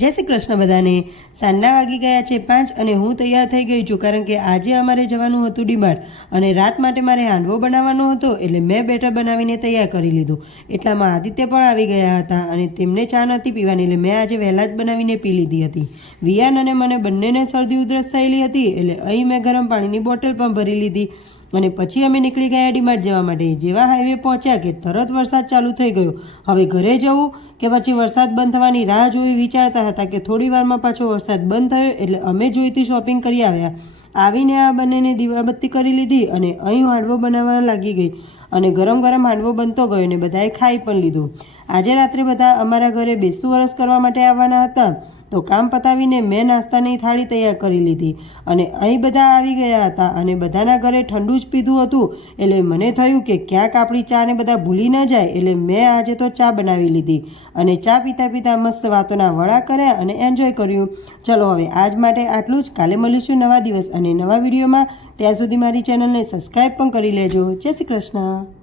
જય શ્રી કૃષ્ણ બધાને। સાંજના વાગી ગયા છે 5 અને હું તૈયાર થઈ ગઈ છું, કારણ કે આજે અમારે જવાનું હતું ડીમાર્ટ અને રાત માટે મારે હાંડવો બનાવવાનો હતો, એટલે મેં બેટર બનાવીને તૈયાર કરી લીધું। એટલામાં આદિત્ય પણ આવી ગયા હતા અને તેમને ચા નથી પીવાની, એટલે મેં આજે વહેલા જ બનાવીને પી લીધી હતી। વિયાન અને મને બંનેને શરદી ઉધરસ થયેલી હતી, એટલે અહીં મેં ગરમ પાણીની બોટલ પણ ભરી લીધી અને પછી અમે નીકળી ગયા ડીમાર્ટ જવા માટે। જેવા હાઈવે પહોંચ્યા કે તરત વરસાદ ચાલુ થઈ ગયો। હવે ઘરે જવું કે પછી વરસાદ બંધ થવાની રાહ જોઈ વિચારતા હતા કે થોડી વારમાં પાછો વરસાદ બંધ થયો, એટલે અમે જોઈતી શોપિંગ કરી આવ્યા। આવીને આ બંનેને દીવાબત્તી કરી લીધી અને અહીં હાંડવો બનાવવા લાગી ગઈ અને ગરમ ગરમ હાંડવો બનતો ગયો અને બધાએ ખાઈ પણ લીધું। આજે રાત્રે બધા અમારા ઘરે બેસતું વરસ કરવા માટે આવવાના હતા, તો કામ પતાવીને મેં નાસ્તાની થાળી તૈયાર કરી લીધી અને અહીં બધા આવી ગયા હતા અને બધાના ઘરે ઠંડુ જ પીધું હતું, એટલે મને થયું કે ક્યાંક આપણી ચાને બધા ભૂલી ન જાય, એટલે મેં આજે તો ચા બનાવી લીધી અને ચા પીતા પીતા મસ્ત વાતોના વડા કર્યા અને એન્જોય કર્યું। ચલો હવે આજ માટે આટલું જ, કાલે મળીશું નવા દિવસ અને નવા વિડીયોમાં। ત્યાં સુધી મારી ચેનલને સબસ્ક્રાઈબ પણ કરી લેજો। જય શ્રી કૃષ્ણ।